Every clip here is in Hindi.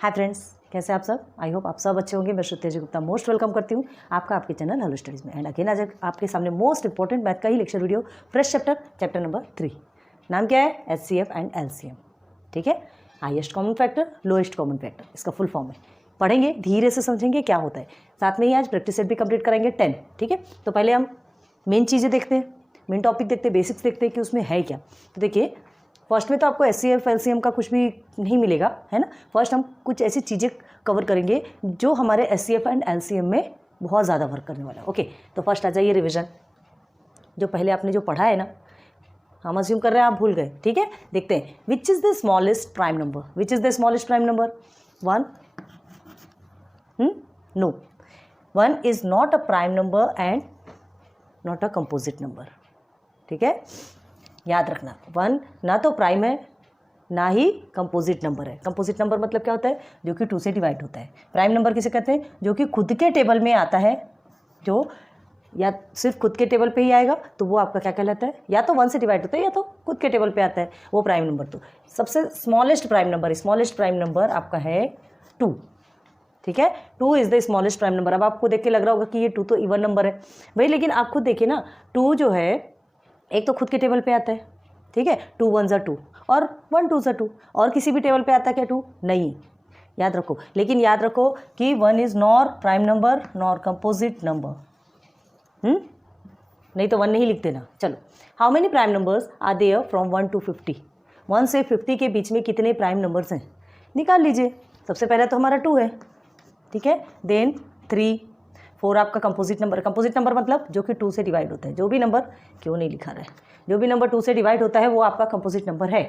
हाय फ्रेंड्स, कैसे आप सब? आई होप आप सब अच्छे होंगे। मैं श्रुति गुप्ता मोस्ट वेलकम करती हूँ आपका आपके चैनल हेलो स्टडीज़ में। एंड अगेन आज आपके सामने मोस्ट इंपॉर्टेंट मैथ का ही lecture video, fresh chapter number 3। नाम क्या है? HCF and LCM। ठीक है, highest common factor, lowest common factor, इसका फुल फॉर्म है। पढ़ेंगे, धीरे से समझेंगे क्या होता है। साथ में ही आज प्रैक्टिस सेट भी कंप्लीट करेंगे 10। ठीक है, तो पहले हम मेन चीज़ें देखते हैं, मेन टॉपिक देखते हैं, बेसिक्स देखते हैं कि उसमें है क्या। तो देखिए, फर्स्ट में तो आपको HCF LCM का कुछ भी नहीं मिलेगा, है ना। फर्स्ट हम कुछ ऐसी चीज़ें कवर करेंगे जो हमारे HCF एंड LCM में बहुत ज़्यादा वर्क करने वाला है। ओके, तो फर्स्ट आ जाइए रिवीजन। जो पहले आपने जो पढ़ा है ना, हम अज्यूम कर रहे हैं आप भूल गए। ठीक है, देखते हैं। Which is the smallest prime number? Which is the smallest prime number? 1? No, 1 is not a prime number and not a composite number. ठीक है, याद रखना, 1 ना तो प्राइम है ना ही कंपोजिट नंबर है। कंपोजिट नंबर मतलब क्या होता है? जो कि 2 से डिवाइड होता है। प्राइम नंबर किसे कहते हैं? जो कि खुद के टेबल में आता है, जो या सिर्फ खुद के टेबल पे ही आएगा, तो वो आपका क्या कहलाता है? या तो 1 से डिवाइड होता है या तो खुद के टेबल पे आता है, वो प्राइम नंबर। तो सबसे स्मॉलेस्ट प्राइम नंबर आपका है 2। ठीक है, 2 is the smallest prime number. अब आपको देख के लग रहा होगा कि ये 2 तो इवन नंबर है भाई, लेकिन आप खुद देखिए ना, 2 जो है एक तो खुद के टेबल पे आता है। ठीक है, 2 1 ज़ा 2 और 1 2 ज़ा 2, और किसी भी टेबल पे आता है क्या 2? नहीं, याद रखो। लेकिन याद रखो कि 1 is nor prime number nor composite number. नहीं तो 1 नहीं लिख देना। चलो, how many prime numbers are there from 1 to 50? 1 से 50 के बीच में कितने प्राइम नंबर्स हैं? निकाल लीजिए। सबसे पहले तो हमारा 2 है। ठीक है, देन 3 4 आपका कंपोजिट नंबर। कंपोजिट नंबर मतलब जो कि 2 से डिवाइड होता है। जो भी नंबर, क्यों नहीं लिखा रहा है, जो भी नंबर 2 से डिवाइड होता है वो आपका कंपोजिट नंबर है।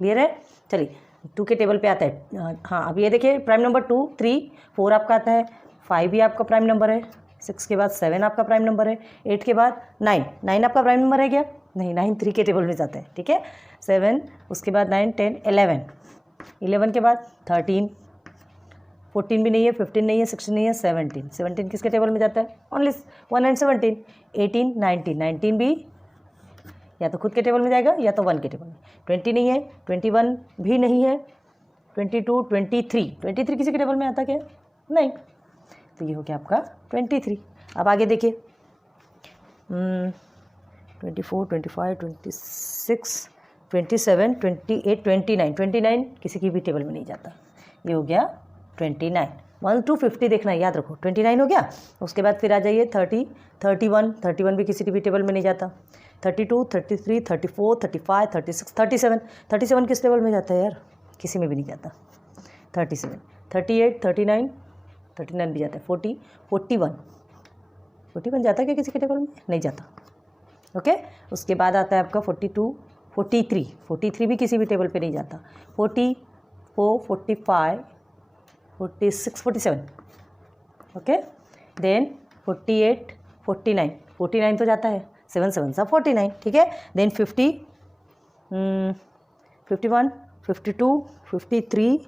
क्लियर है? चलिए, 2 के टेबल पे आता है। हाँ, अब ये देखिए, प्राइम नंबर 2 3 4 आपका आता है, 5 भी आपका प्राइम नंबर है, 6 के बाद 7 आपका प्राइम नंबर है, 8 के बाद 9 आपका प्राइम नंबर है क्या? नहीं, 9 3 के टेबल में जाता है। ठीक है, 7, उसके बाद 9 10 11 के बाद 13, 14 भी नहीं है, 15 नहीं है, 16 नहीं है, 17 किसके टेबल में जाता है? Only 1 and 17। 18 19 भी या तो खुद के टेबल में जाएगा या तो 1 के टेबल में। 20 नहीं है, 21 भी नहीं है, 22 23 किसी के टेबल में आता क्या? नहीं। तो ये हो गया आपका 23। अब आगे देखिए, 24 25 26 27 28 29 किसी की भी टेबल में नहीं जाता। ये हो गया 29। 1 to 50 देखना है, याद रखो। 29 हो गया। उसके बाद फिर आ जाइए 30 31 भी किसी भी टेबल में नहीं जाता। 32 33 34 35 36 37 किस टेबल में जाता है यार? किसी में भी नहीं जाता। 37 38 39 भी जाता है। 40 41 जाता है क्या किसी के टेबल में? नहीं जाता। ओके, उसके बाद आता है आपका 42 43 भी किसी भी टेबल पे नहीं जाता। 44 45 46 47। ओके, देन 48 49 तो जाता है। 7 7 सा 49। ठीक है, देन 50 51 52 53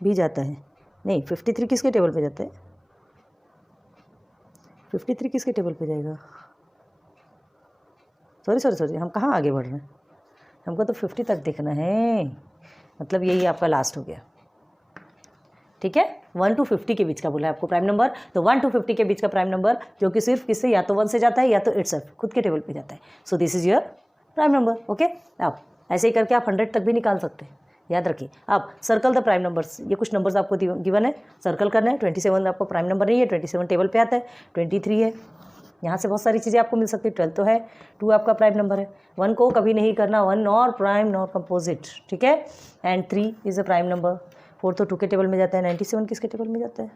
भी जाता है। नहीं, 53 किसके टेबल पे जाता है? 53 किसके टेबल पे जाएगा? सॉरी, हम कहाँ आगे बढ़ रहे हैं? हमको तो 50 तक देखना है, मतलब यही आपका लास्ट हो गया। ठीक है, 1 to 50 के बीच का बोला है आपको प्राइम नंबर। तो 1 to 50 के बीच का प्राइम नंबर जो कि सिर्फ किससे, या तो 1 से जाता है या तो इटसेल्फ खुद के टेबल पे जाता है। So this is your prime number. Okay, अब ऐसे ही करके आप 100 तक भी निकाल सकते हैं, याद रखिए। अब सर्कल द प्राइम नंबर्स। ये कुछ नंबर्स आपको गिवन है, सर्कल करना है। 27 आपको प्राइम नंबर नहीं है, 27 टेबल पे आता है। 23 है, यहाँ से बहुत सारी चीज़ें आपको मिल सकती है। 12 तो है, 2 आपका प्राइम नंबर है। 1 को कभी नहीं करना, 1 नॉर प्राइम नॉर कंपोजिट। ठीक है, and 3 is a prime number. 4 तो 2 के टेबल में जाता है। 97 किसके टेबल में जाता है?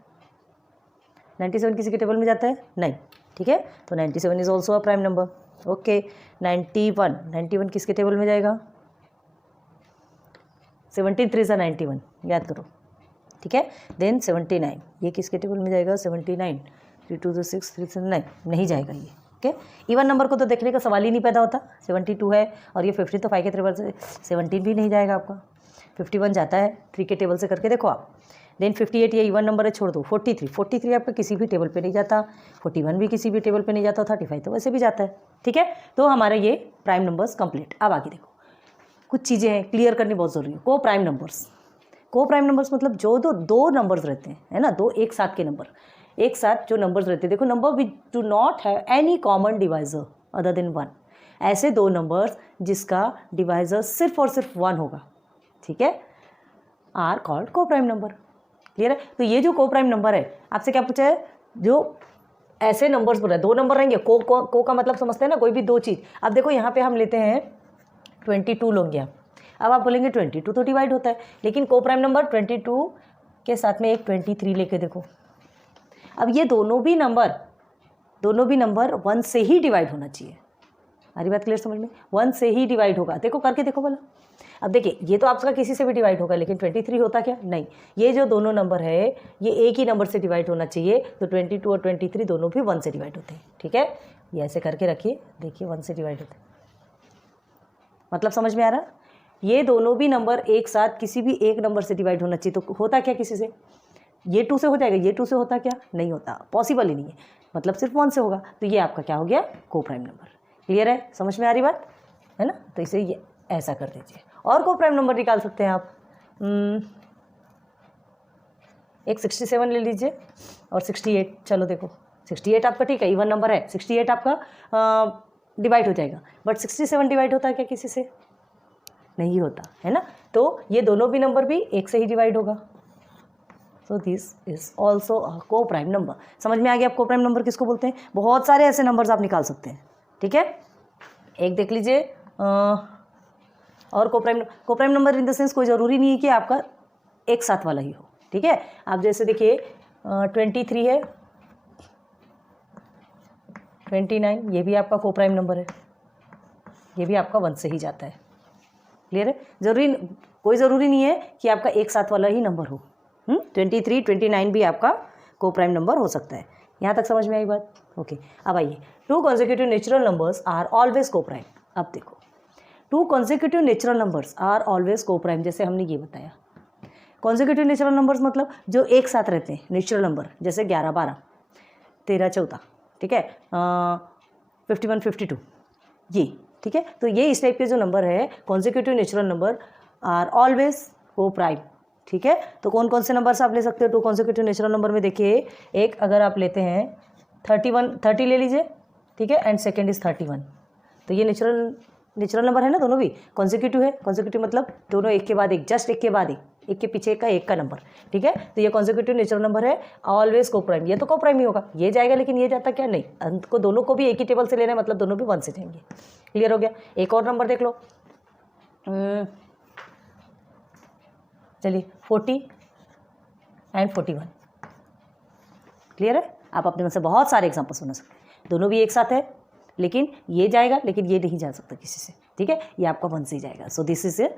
97 किसी के टेबल में जाता है? नहीं। ठीक है, तो 97 is also a prime number. Okay, 91 किसके टेबल में जाएगा? 17 3 सा 91, याद करो। ठीक है, देन 79 ये किसके टेबल में जाएगा? 79 3 2 6 3 7 9 नहीं जाएगा ये। ओके, इवन नंबर को तो देखने का सवाल ही नहीं पैदा होता। 72 है और ये 50 तो 5 के टेबल से, 17 भी नहीं जाएगा आपका। 51 जाता है 3 के टेबल से, करके देखो आप। देन 58 ये इवन नंबर है, छोड़ दो। 43 आपका किसी भी टेबल पे नहीं जाता। 41 भी किसी भी टेबल पे नहीं जाता। 35 तो वैसे भी जाता है। ठीक है, तो हमारे ये प्राइम नंबर्स कंप्लीट। अब आगे देखो, कुछ चीज़ें हैं क्लियर करनी बहुत ज़रूरी है। को प्राइम नंबर्स, को प्राइम नंबर्स मतलब जो दो नंबर्स रहते हैं, है ना, दो एक साथ के नंबर, एक साथ जो नंबर्स रहते हैं, देखो number which do not have any common divisor other than 1, ऐसे दो नंबर्स जिसका डिवाइजर सिर्फ और सिर्फ 1 होगा, ठीक है, आर कॉल्ड को प्राइम नंबर। क्लियर है? तो ये जो को प्राइम नंबर है, आपसे क्या पूछा है, जो ऐसे नंबर्स बोल रहे हैं, दो नंबर रहेंगे, को का मतलब समझते हैं ना, कोई भी दो चीज़। अब देखो यहाँ पे हम लेते हैं 22 लोगे आप, अब आप बोलेंगे 22 तो डिवाइड होता है, लेकिन को प्राइम नंबर 22 के साथ में एक 23 लेके देखो, अब ये दोनों भी नंबर 1 से ही डिवाइड होना चाहिए। हमारी बात क्लियर समझ में? 1 से ही डिवाइड होगा, देखो करके देखो बोला। अब देखिए ये तो आपका किसी से भी डिवाइड होगा, लेकिन 23 होता क्या? नहीं, ये जो दोनों नंबर है ये एक ही नंबर से डिवाइड होना चाहिए, तो 22 और 23 दोनों भी 1 से डिवाइड होते हैं, ठीक है, ये ऐसे करके रखिए, देखिए 1 से डिवाइड होते हैं, मतलब समझ में आ रहा? ये दोनों भी नंबर एक साथ किसी भी एक नंबर से डिवाइड होना चाहिए, तो होता क्या किसी से? ये 2 से हो जाएगा, ये 2 से होता क्या? नहीं होता, पॉसिबल ही नहीं है, मतलब सिर्फ 1 से होगा, तो ये आपका क्या हो गया? को प्राइम नंबर। क्लियर है? समझ में आ रही बात है ना? तो इसे ये ऐसा कर दीजिए। और को प्राइम नंबर निकाल सकते हैं आप, एक 67 ले लीजिए और 68, चलो देखो 68 आपका ठीक है, इवन नंबर है, 68 आपका डिवाइड हो जाएगा, बट 67 डिवाइड होता है क्या किसी से? नहीं होता, है ना? तो ये दोनों भी नंबर भी एक से ही डिवाइड होगा, so this is also a को प्राइम नंबर। समझ में आ गया आप को प्राइम नंबर किसको बोलते हैं? बहुत सारे ऐसे नंबर्स आप निकाल सकते हैं, ठीक है। एक देख लीजिए और को prime number in the sense कोई ज़रूरी नहीं है कि आपका एक साथ वाला ही हो, ठीक है। आप जैसे देखिए 23 है, 29, ये भी आपका को प्राइम नंबर है, ये भी आपका 1 से ही जाता है। क्लियर है? कोई ज़रूरी नहीं है कि आपका एक साथ वाला ही नंबर हो। 23, 29 भी आपका को प्राइम नंबर हो सकता है। यहाँ तक समझ में आई बात? ओके। अब आइए, 2 consecutive natural numbers are always coprime. अब देखो 2 consecutive natural numbers are always coprime, जैसे हमने ये बताया। कॉन्सेक्यूटिव नेचुरल नंबर्स मतलब जो एक साथ रहते हैं, नेचुरल नंबर, जैसे 11, 12, 13, 14, ठीक है, 51, 52, ये, ठीक है। तो ये इस टाइप के जो नंबर है consecutive natural number are always coprime, ठीक है। तो कौन कौन से नंबर्स आप ले सकते हो 2 कॉन्सेक्यूटिव नेचुरल नंबर में? देखिए, एक अगर आप लेते हैं 30 ले लीजिए, ठीक है, एंड सेकेंड इज 31, तो ये नेचुरल नंबर है ना, दोनों भी कॉन्सेक्यूटिव है। कॉन्सेक्यूटिव मतलब दोनों एक के बाद एक, जस्ट एक के बाद एक के पीछे एक का नंबर, ठीक है। तो ये कॉन्सेक्यूटिव नेचुरल नंबर है, ऑलवेज को प्राइम। ये तो को प्राइम ही होगा, ये जाएगा, लेकिन ये जाता क्या? नहीं, अंत को दोनों को भी एक ही टेबल से लेना है, मतलब दोनों भी 1 से जाएंगे। क्लियर हो गया? एक और नंबर देख लो, चलिए 40 एंड 41। क्लियर है? आप अपने मन से बहुत सारे एग्जाम्पल्स बना सकते हैं, दोनों भी एक साथ है, लेकिन ये जाएगा, लेकिन ये नहीं जा सकता किसी से, ठीक है, ये आपका 1 से ही जाएगा। सो दिस इज ए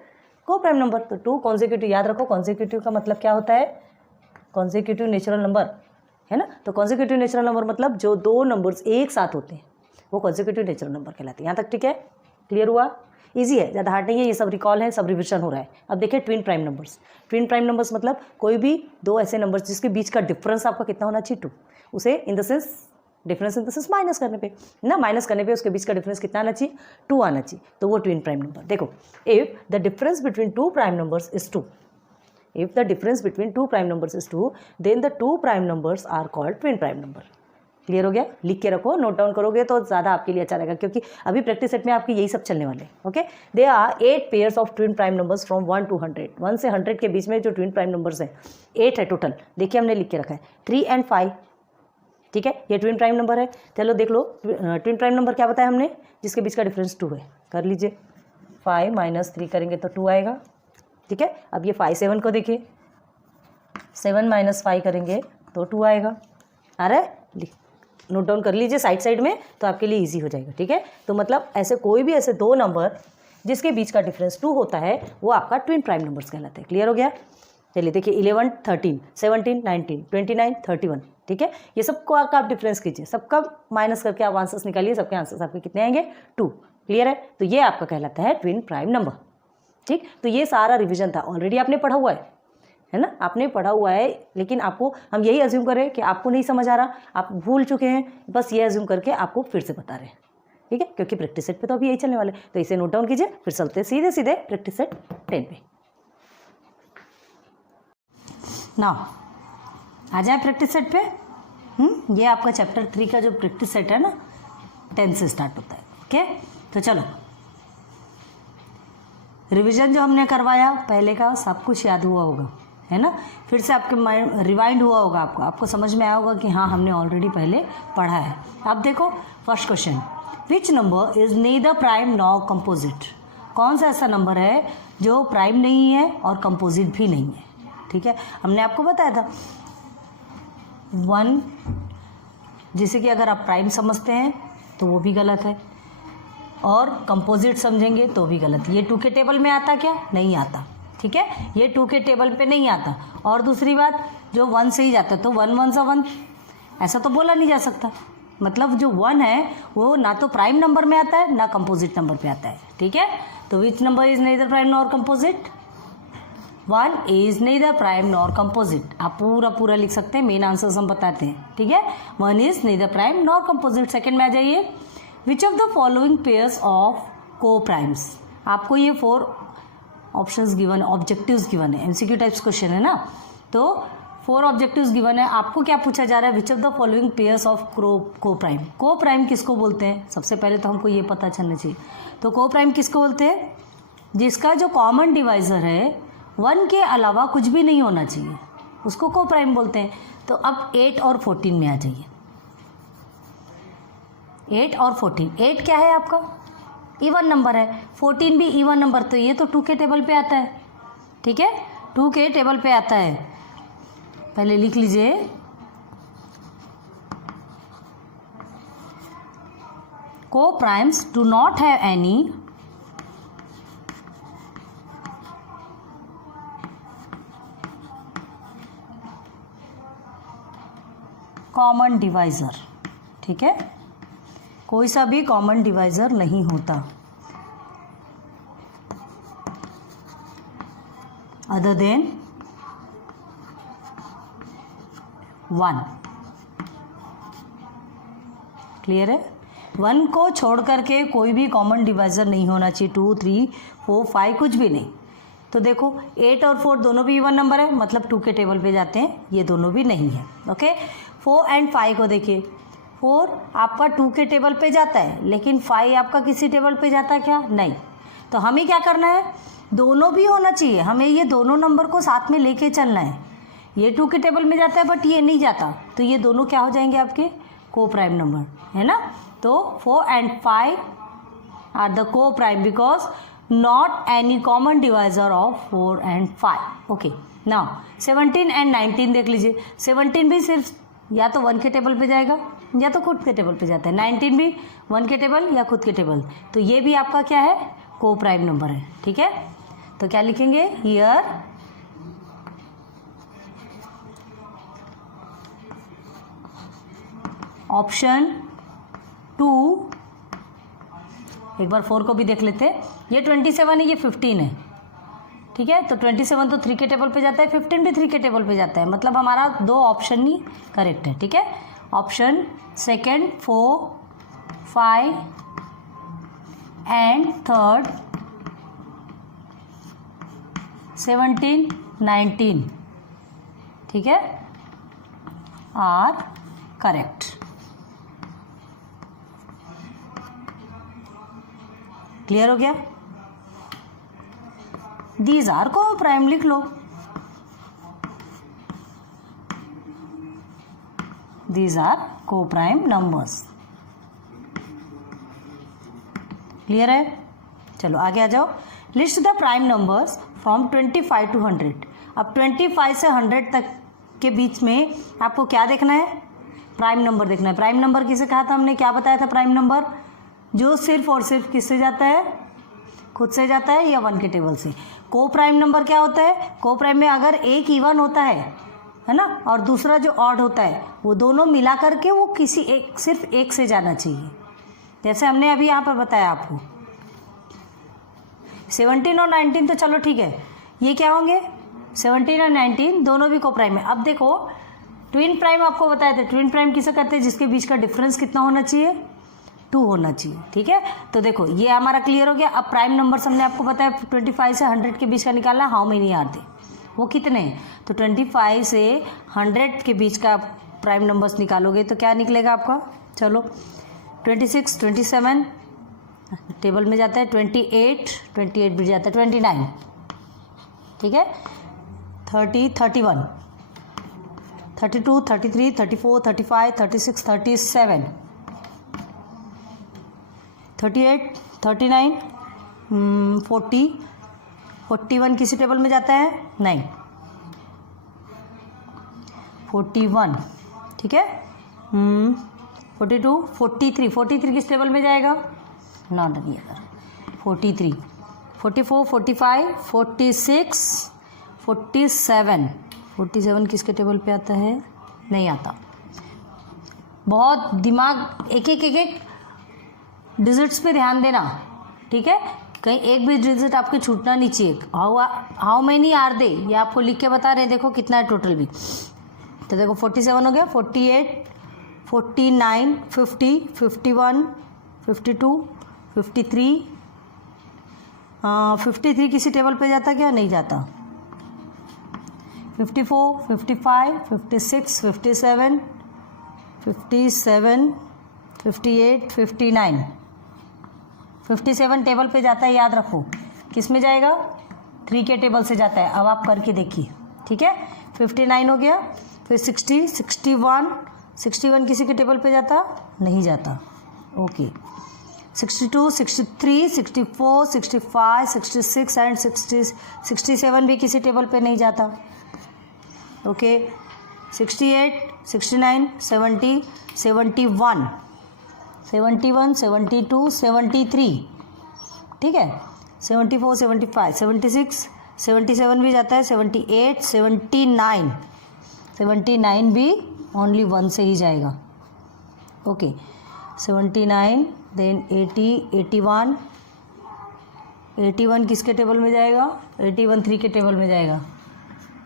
को प्राइम नंबर। तो 2 कॉन्सेक्यूटिव, याद रखो कॉन्सेक्यूटिव का मतलब क्या होता है? कॉन्सेक्यूटिव नेचुरल नंबर, है ना। तो कॉन्सेक्यूटिव नेचुरल नंबर मतलब जो 2 नंबर्स एक साथ होते हैं वो कॉन्सेक्यूटिव नेचुरल नंबर कहलाते हैं। यहाँ तक ठीक है? क्लियर हुआ? ईजी है, ज़्यादा हार्ड नहीं है, ये सब रिकॉल है, सब रिविजन हो रहा है। अब देखिए twin prime numbers. Twin prime numbers मतलब कोई भी 2 ऐसे नंबर्स जिसके बीच का डिफरेंस आपका कितना होना चाहिए? 2, उसे in the sense difference in the sense minus करने पे ना, माइनस करने पे उसके बीच का डिफरेंस कितना आना चाहिए? 2 आना चाहिए, तो वो ट्विन प्राइम नंबर। देखो, if the difference between 2 prime numbers is 2, if the difference between 2 prime numbers is 2, then the 2 prime numbers are called twin prime number। Clear हो गया? लिख के रखो, नोट डाउन करोगे तो ज़्यादा आपके लिए अच्छा रहेगा, क्योंकि अभी प्रैक्टिस सेट में आपके यही सब चलने वाले हैं। Okay, they are 8 pairs of twin prime numbers from 1 to 100। 1 से 100 के बीच में जो ट्विन प्राइम नंबर्स हैं 8 है टोटल। देखिए हमने लिख के रखा है 3 and 5, ठीक है, ये ट्विन प्राइम नंबर है। चलो देख लो, ट्विन प्राइम नंबर क्या बताया हमने? जिसके बीच का डिफरेंस 2 है। कर लीजिए, 5 - 3 करेंगे तो 2 आएगा, ठीक है। अब ये 5, 7 को देखिए, 7 - 5 करेंगे तो 2 आएगा। आ रहा है? नोट डाउन कर लीजिए साइड में, तो आपके लिए इजी हो जाएगा, ठीक है। तो मतलब ऐसे कोई भी ऐसे 2 नंबर जिसके बीच का डिफरेंस 2 होता है वो आपका ट्विन प्राइम नंबर्स कहलाते हैं। क्लियर हो गया? चलिए देखिए, 11, 13, 17, 19, 29, 31, ठीक है। ये सबको आप डिफरेंस कीजिए, सबका माइनस करके आप आंसर्स निकालिए, सबके आंसर्स आपके कितने आएंगे? 2। क्लियर है? तो ये आपका कहलाता है ट्विन प्राइम नंबर, ठीक। तो ये सारा रिविजन था, ऑलरेडी आपने पढ़ा हुआ है ना, आपने पढ़ा हुआ है, लेकिन आपको हम यही अज्यूम करें कि आपको नहीं समझ आ रहा, आप भूल चुके हैं, बस ये अज्यूम करके आपको फिर से बता रहे हैं, ठीक है, क्योंकि प्रैक्टिस सेट पे तो अभी यही चलने वाले। तो इसे नोट डाउन कीजिए, फिर चलते सीधे प्रैक्टिस सेट 10 पे। ना आ जाए प्रैक्टिस सेट पे। ये आपका चैप्टर 3 का जो प्रैक्टिस सेट है ना 10 से स्टार्ट होता है। ओके, तो चलो रिवीजन जो हमने करवाया पहले का सब कुछ याद हुआ होगा, है ना। फिर से आपके माइंड रिवाइंड हुआ होगा, आपको समझ में आया होगा कि हाँ हमने ऑलरेडी पहले पढ़ा है। अब देखो first question, which number is neither prime nor composite. कौन सा ऐसा नंबर है जो प्राइम नहीं है और कंपोजिट भी नहीं है। ठीक है, हमने आपको बताया था 1, जिसे कि अगर आप प्राइम समझते हैं तो वो भी गलत है और कंपोजिट समझेंगे तो भी गलत। ये 2 के टेबल में आता क्या? नहीं आता। ठीक है, ये 2 के टेबल पे नहीं आता। और दूसरी बात, जो 1 से ही जाता है तो 1 1 सा 1, ऐसा तो बोला नहीं जा सकता। मतलब जो 1 है वो ना तो प्राइम नंबर में आता है ना कंपोजिट नंबर पे आता है। ठीक है, तो which number is nether prime nor composite? 1 is nether prime nor composite. आप पूरा लिख सकते हैं, मेन आंसर्स हम बताते हैं। ठीक है, 1 is nether prime nor composite. Second में आ जाइए, which of the following pairs of को प्राइम्स। आपको ये 4 ऑप्शंस गिवन है, ऑब्जेक्टिव्स गिवन है, एमसीक्यू टाइप्स क्वेश्चन है ना। तो 4 ऑब्जेक्टिव्स गिवन है। आपको क्या पूछा जा रहा है? Which of the following pairs of को प्राइम। को प्राइम किसको बोलते हैं? सबसे पहले तो हमको ये पता चलना चाहिए। तो को प्राइम किसको बोलते हैं? जिसका जो कॉमन डिवाइजर है 1 के अलावा कुछ भी नहीं होना चाहिए, उसको को प्राइम बोलते हैं। तो अब 8 और 14 में आ जाइए। 8 और 14, 8 क्या है आपका? इवन नंबर है, 14 भी इवन नंबर, तो ये तो 2 के टेबल पे आता है। ठीक है, 2 के टेबल पे आता है। पहले लिख लीजिए, को primes do not have any common divisor. ठीक है, कोई सा भी कॉमन डिवाइजर नहीं होता अदर देन 1। क्लियर है? 1 को छोड़ करके कोई भी कॉमन डिवाइजर नहीं होना चाहिए। 2 3 4 5 कुछ भी नहीं। तो देखो 8 और 4 दोनों भी इवन नंबर है, मतलब 2 के टेबल पे जाते हैं, ये दोनों भी नहीं है। ओके, 4 एंड 5 को देखिए, 4 आपका 2 के टेबल पे जाता है, लेकिन 5 आपका किसी टेबल पे जाता है क्या? नहीं। तो हमें क्या करना है? दोनों भी होना चाहिए, हमें ये दोनों नंबर को साथ में लेके चलना है। ये 2 के टेबल में जाता है बट ये नहीं जाता, तो ये दोनों क्या हो जाएंगे? आपके को प्राइम नंबर, है ना। तो 4 एंड 5 आर द को prime because not any common divisor of 4 and 5। Okay, now 17 and 19 देख लीजिए। 17 भी सिर्फ या तो 1 के टेबल पे जाएगा या तो खुद के टेबल पे जाता है। 19 भी 1 के टेबल या खुद के टेबल, तो ये भी आपका क्या है? को प्राइम नंबर है। ठीक है, तो क्या लिखेंगे? Here option 2। एक बार 4 को भी देख लेते हैं। ये 27 है, ये 15 है। ठीक है, तो 27 तो 3 के टेबल पे जाता है, 15 भी 3 के टेबल पे जाता है, मतलब हमारा 2 ऑप्शन ही करेक्ट है। ठीक है, ऑप्शन सेकेंड 4 5 एंड थर्ड 17 19, ठीक है, आर करेक्ट। क्लियर हो गया? दीज आर को प्राइम लिख लो। These are coprime numbers. Clear है? चलो आगे आ जाओ। List the prime numbers from 25 to 100। अब 25 से 100 तक के बीच में आपको क्या देखना है? प्राइम नंबर देखना है। प्राइम नंबर किसे कहा था हमने? क्या बताया था? प्राइम नंबर जो सिर्फ और सिर्फ किससे जाता है? खुद से जाता है या 1 के टेबल से। को प्राइम नंबर क्या होता है? को प्राइम में अगर एक इवन होता है ना, और दूसरा जो ऑड होता है, वो दोनों मिला करके वो किसी एक सिर्फ एक से जाना चाहिए। जैसे हमने अभी यहाँ पर बताया आपको 17 और 19 तो चलो ठीक है, ये क्या होंगे? 17 और 19 दोनों भी को प्राइम है। अब देखो ट्विन प्राइम आपको बताए थे। ट्विन प्राइम किसे कहते हैं? जिसके बीच का डिफरेंस कितना होना चाहिए? 2 होना चाहिए। ठीक है, तो देखो ये हमारा क्लियर हो गया। अब प्राइम नंबर हमने आपको बताया 25 से 100 के बीच का निकालना। How many are they? वो कितने हैं? तो 25 से 100 के बीच का प्राइम नंबर्स निकालोगे तो क्या निकलेगा आपका? चलो 26, 27 टेबल में जाता है, 28 भी जाता है, 29, ठीक है, 30, 31, 32, 33, 34, 35, 36, 37, 38, 39, 40, 41 किसी टेबल में जाता है? नहीं, 41, ठीक है, 42, 43 किस टेबल में जाएगा? नॉट हियर, 43, 44, 45, 46, 47 किसके टेबल पे आता है? नहीं आता। बहुत दिमाग एक डिजिट्स पे ध्यान देना, ठीक है, कहीं एक भी डिजिट आपके छूटना नहीं चाहिए। हाउ मेनी आर दे, ये आपको लिख के बता रहे हैं, देखो कितना है टोटल भी। तो देखो 47 हो गया, 48, 49, 50, 51, 52, 53, 53 किसी टेबल पे जाता क्या? नहीं जाता। 54, 55, 56, 57, 58, 59, 57 टेबल पे जाता है, याद रखो। किस में जाएगा? 3 के टेबल से जाता है। अब आप करके देखिए, ठीक है। 59 हो गया, फिर 60, 61 किसी के टेबल पे जाता? नहीं जाता, ओके। 62, 63, 64, 65, 66 एंड 67 भी किसी टेबल पे नहीं जाता, ओके। 68, 69, 70, 71, 72, 73, ठीक है। 74, 75, 76, 77 भी जाता है, 78, 79 भी ओनली 1 से ही जाएगा, ओके। 79, देन 80, 81 किसके टेबल में जाएगा? 81 3 के टेबल में जाएगा,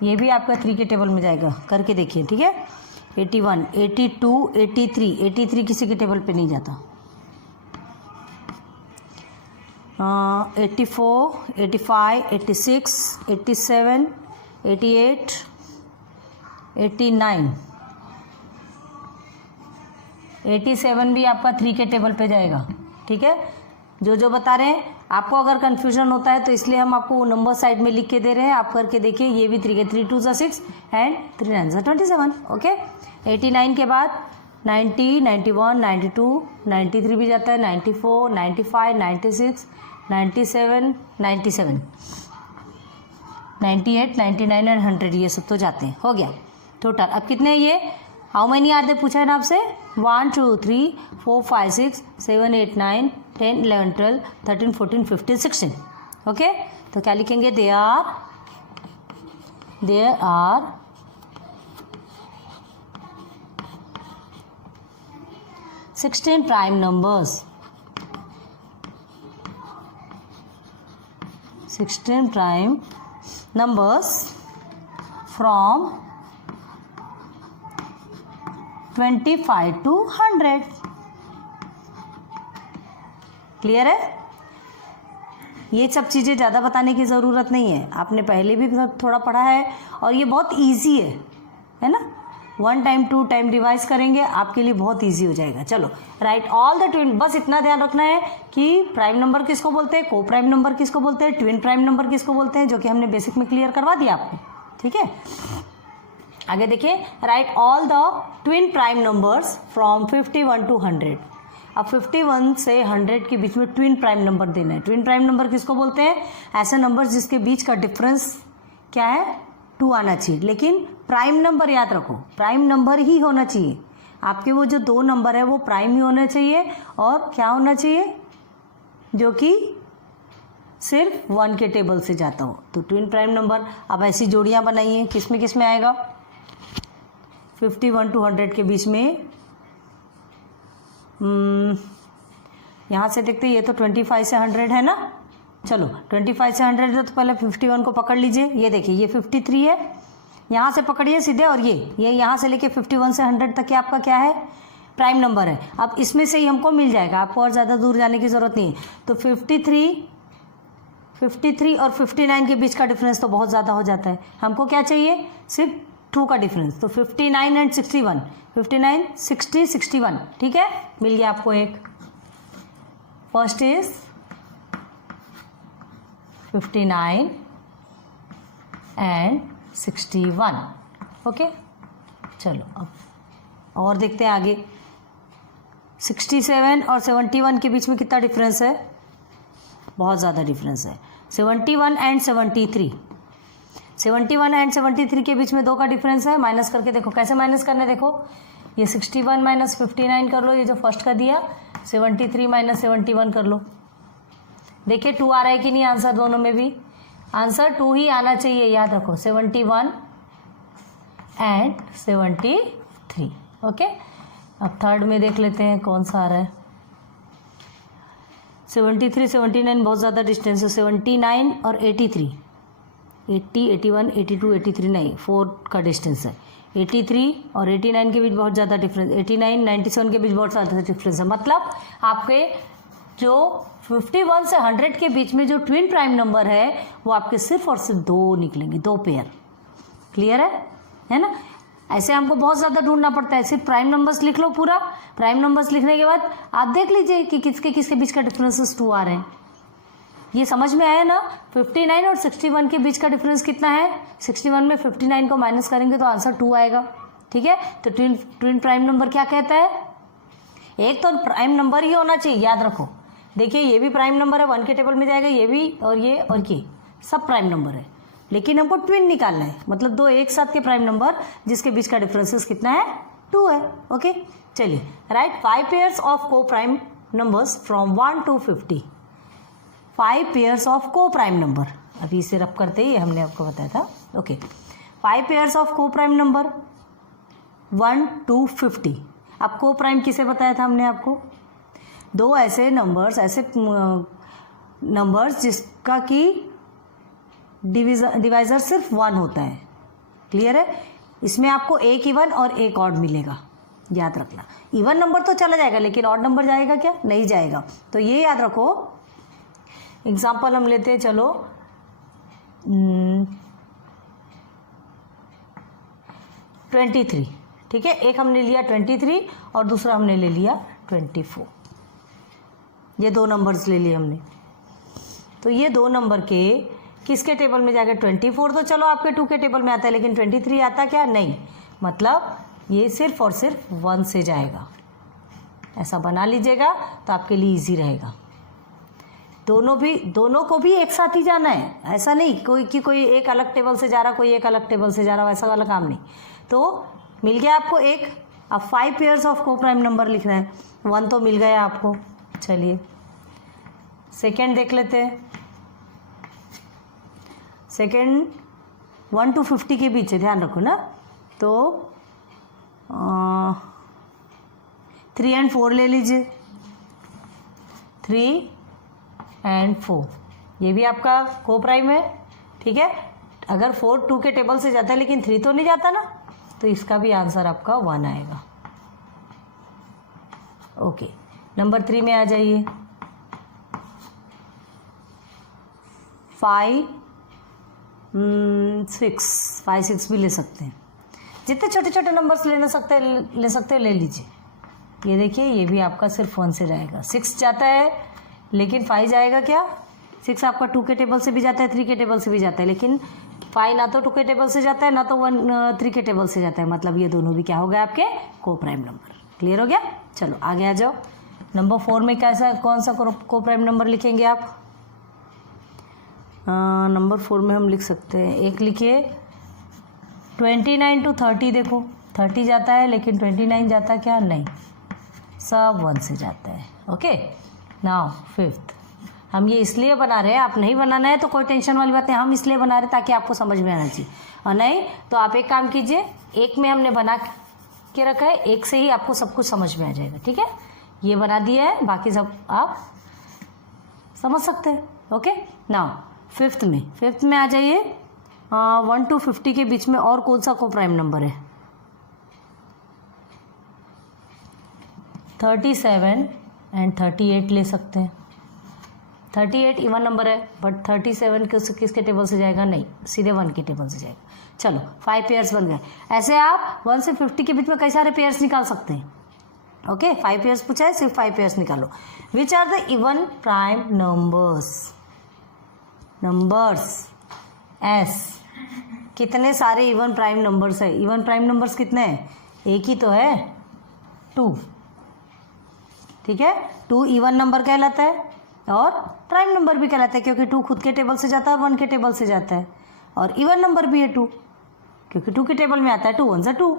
ये भी आपका 3 के टेबल में जाएगा, करके देखिए, ठीक है। 81, 82, 83 किसी के टेबल पे नहीं जाता। 84, 85, 86, 87, 88, 89, 87 भी आपका 3 के टेबल पे जाएगा, ठीक है। जो बता रहे हैं आपको, अगर कन्फ्यूजन होता है तो इसलिए हम आपको वो नंबर साइड में लिख के दे रहे हैं, आप करके देखिए। ये भी 3 के, 3 2 6 एंड 3 9 27, ओके। 89 के बाद 90, 91, 92, 93 भी जाता है, 94, 95, 96, 97, 98, 99 एंड 100, ये सब तो जाते हैं। हो गया टोटल। अब कितने हैं ये? हाउ मेनी आर दे पूछा है ना आपसे। 1 2 3 4 5 6 7 8 9 10 11 12 13 14 15 16, ओके। तो क्या लिखेंगे? They are 16 prime numbers, 16 prime numbers from 25 to 100। Clear है? ये सब चीज़ें ज़्यादा बताने की ज़रूरत नहीं है, आपने पहले भी थोड़ा पढ़ा है और ये बहुत इजी है ना। 1 टाइम 2 टाइम रिवाइज करेंगे, आपके लिए बहुत इजी हो जाएगा। चलो, राइट ऑल द ट्विन। बस इतना ध्यान रखना है कि प्राइम नंबर किसको बोलते हैं, को प्राइम नंबर किसको बोलते हैं, ट्विन प्राइम नंबर किसको बोलते हैं, जो कि हमने बेसिक में क्लियर करवा दिया आपको, ठीक है। आगे देखिए, right all the twin prime numbers from 51 to 100। अब 51 से 100 के बीच में ट्विन प्राइम नंबर देना है। ट्विन प्राइम नंबर किसको बोलते हैं? ऐसे नंबर जिसके बीच का डिफरेंस क्या है? 2 आना चाहिए। लेकिन प्राइम नंबर याद रखो, प्राइम नंबर ही होना चाहिए। आपके वो जो 2 नंबर है वो प्राइम ही होना चाहिए, और क्या होना चाहिए? जो कि सिर्फ 1 के टेबल से जाता हो, तो ट्विन प्राइम नंबर। अब ऐसी जोड़ियां बनाइए, किस में आएगा? 51 to 100 के बीच में। यहाँ से देखते हैं, ये तो 25 से 100 है ना। चलो 25 से 100 है तो पहले 51 को पकड़ लीजिए। ये देखिए, ये 53 है, यहाँ से पकड़िए सीधे, और ये यहाँ से लेके 51 से 100 तक के आपका क्या है? प्राइम नंबर है। अब इसमें से ही हमको मिल जाएगा, आपको और ज़्यादा दूर जाने की ज़रूरत नहीं है। तो 53 53 और 59 के बीच का डिफरेंस तो बहुत ज़्यादा हो जाता है, हमको क्या चाहिए, सिर्फ 2 का डिफरेंस। तो 59 एंड 61, 59 60 61, ठीक है, मिल गया आपको एक। First is 59 and 61, okay. चलो अब और देखते हैं आगे। 67 और 71 के बीच में कितना डिफरेंस है, बहुत ज़्यादा डिफरेंस है। 71 एंड 73, 71 एंड 73 के बीच में 2 का डिफरेंस है। माइनस करके देखो, कैसे माइनस करना है, देखो ये 61 माइनस 59 कर लो, ये जो फर्स्ट का दिया 73 माइनस 71 कर लो। देखिए 2 आ रहा है कि नहीं आंसर, दोनों में भी आंसर 2 ही आना चाहिए, याद रखो। 71 एंड 73, ओके। अब थर्ड में देख लेते हैं कौन सा आ रहा है। 73 79 बहुत ज़्यादा डिस्टेंस है। 79 और 83, 80 81 82 83 नहीं, 4 का डिस्टेंस है। 83 और 89 के बीच बहुत ज़्यादा डिफरेंस, 89 97 के बीच बहुत ज़्यादा डिफरेंस है। मतलब आपके जो 51 से 100 के बीच में जो ट्विन प्राइम नंबर है वो आपके सिर्फ और सिर्फ 2 निकलेंगे, 2 पेयर। क्लियर है ना। ऐसे हमको बहुत ज़्यादा ढूंढना पड़ता है। सिर्फ प्राइम नंबर्स लिख लो पूरा, प्राइम नंबर्स लिखने के बाद आप देख लीजिए कि किसके किसके बीच का डिफरेंसेस 2 आ रहे हैं। ये समझ में आया ना। 59 और 61 के बीच का डिफरेंस कितना है, 61 में 59 को माइनस करेंगे तो आंसर 2 आएगा, ठीक है। तो ट्विन प्राइम नंबर क्या कहता है, एक तो प्राइम नंबर ही होना चाहिए, याद रखो। देखिए ये भी प्राइम नंबर है, 1 के टेबल में जाएगा, ये भी और ये सब प्राइम नंबर है, लेकिन हमको ट्विन निकालना है, मतलब 2 एक साथ के प्राइम नंबर जिसके बीच का डिफरेंसेस कितना है, 2 है, ओके। चलिए राइट 5 पेयर्स ऑफ को prime numbers from 1 to 50, 5 pairs of को प्राइम नंबर। अभी इसे रब करते ही हमने आपको बताया था, ओके। 5 पेयर्स ऑफ को प्राइम नंबर 1 to 50। अब को प्राइम किसे बताया था हमने आपको, 2 ऐसे नंबर्स, ऐसे नंबर्स जिसका कि डिवाइजर सिर्फ 1 होता है। क्लियर है। इसमें आपको एक इवन और एक ऑड मिलेगा, याद रखना। इवन नंबर तो चला जाएगा लेकिन ऑड नंबर जाएगा क्या, नहीं जाएगा। तो ये याद रखो। एग्जाम्पल हम लेते हैं, चलो 23, ठीक है। एक हमने लिया 23 और दूसरा हमने ले लिया 24, ये 2 नंबर्स ले लिए हमने। तो ये 2 नंबर के किसके टेबल में जाएगा, 24 तो चलो आपके 2 के टेबल में आता है, लेकिन 23 आता क्या, नहीं। मतलब ये सिर्फ और सिर्फ 1 से जाएगा। ऐसा बना लीजिएगा तो आपके लिए इजी रहेगा। दोनों को भी एक साथ ही जाना है, ऐसा नहीं कोई एक अलग टेबल से जा रहा, कोई एक अलग टेबल से जा रहा, वैसा वाला काम नहीं। तो मिल गया आपको एक। अब 5 पेयर्स ऑफ को प्राइम नंबर लिखना है, 1 तो मिल गया आपको। चलिए सेकेंड देख लेते हैं। सेकेंड 1 to 50 के बीच है, ध्यान रखो ना। तो 3 and 4 ले लीजिए, 3 and 4, ये भी आपका को प्राइम है, ठीक है। अगर 4 2 के टेबल से जाता है लेकिन 3 तो नहीं जाता ना, तो इसका भी आंसर आपका 1 आएगा, ओके। नंबर 3 में आ जाइए। 5 6 भी ले सकते हैं, जितने छोटे छोटे नंबर्स ले सकते ले लीजिए। ये देखिए ये भी आपका सिर्फ 1 से जाएगा। 6 जाता है लेकिन 5 जाएगा क्या, 6 आपका 2 के टेबल से भी जाता है, 3 के टेबल से भी जाता है, लेकिन 5 ना तो 2 के टेबल से जाता है ना तो 3 के टेबल से जाता है। मतलब ये दोनों भी क्या हो गए आपके को प्राइम नंबर। क्लियर हो गया। चलो आगे आ जाओ। नंबर 4 में कौन सा को प्राइम नंबर लिखेंगे आप। नंबर 4 में हम लिख सकते हैं, एक लिखिए 29 to 30। देखो 30 जाता है लेकिन 29 जाता क्या, नहीं, सब 1 से जाता है, ओके। नाउ 5th हम ये इसलिए बना रहे हैं, आप नहीं बनाना है तो कोई टेंशन वाली बात नहीं, हम इसलिए बना रहे हैं ताकि आपको समझ में आना चाहिए। और नहीं तो आप एक काम कीजिए, एक में हमने बना के रखा है, एक से ही आपको सब कुछ समझ में आ जाएगा, ठीक है। ये बना दिया है, बाकी सब आप समझ सकते हैं, ओके। नाउ 5th में आ जाइए। 1 to 50 के बीच में और कौन सा को प्राइम नंबर है, 37 and 38 ले सकते हैं। 38 इवन नंबर है, बट 37 किसके टेबल से जाएगा? नहीं, सीधे 1 के टेबल से जाएगा। चलो 5 पेयर्स बन गए। ऐसे आप 1 से 50 के बीच में कई सारे पेयर्स निकाल सकते हैं। ओके, 5 पेयर्स पूछा है, सिर्फ 5 पेयर्स निकालो। Which are the even prime numbers एस, कितने सारे इवन प्राइम नंबर्स है? इवन प्राइम नंबर्स कितने हैं? एक ही तो है, 2। ठीक है, 2 इवन नंबर कहलाता है और प्राइम नंबर भी कहलाता है, क्योंकि 2 खुद के टेबल से जाता है और 1 के टेबल से जाता है। और इवन नंबर भी है 2, क्योंकि 2 के टेबल में आता है, 2 1 2।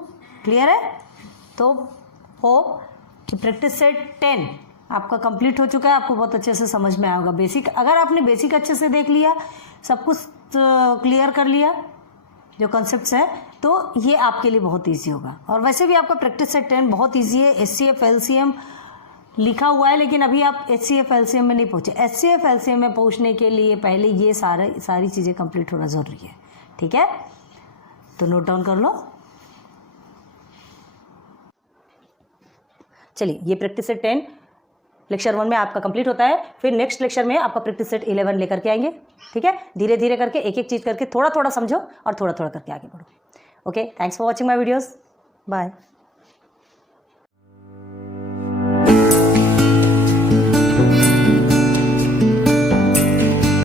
क्लियर है? तो होप कि प्रैक्टिस सेट 10 आपका कंप्लीट हो चुका है, आपको बहुत अच्छे से समझ में आया होगा। बेसिक, अगर आपने बेसिक अच्छे से देख लिया, सब कुछ क्लियर कर लिया जो कॉन्सेप्ट्स हैं, तो ये आपके लिए बहुत ईजी होगा। और वैसे भी आपका प्रैक्टिस सेट 10 बहुत ईजी है। HCF LCM लिखा हुआ है, लेकिन अभी आप HCF LCM में नहीं पहुंचे। HCF LCM में पहुंचने के लिए पहले ये सारी चीज़ें कंप्लीट होना ज़रूरी है। ठीक है, तो नोट डाउन कर लो। चलिए, ये प्रैक्टिस सेट 10 लेक्चर 1 में आपका कंप्लीट होता है। फिर नेक्स्ट लेक्चर में आपका प्रैक्टिस सेट 11 लेकर के आएंगे। ठीक है, धीरे धीरे करके एक एक चीज़ करके थोड़ा थोड़ा समझो और थोड़ा थोड़ा करके आगे बढ़ो। Okay, thanks for watching my videos. Bye.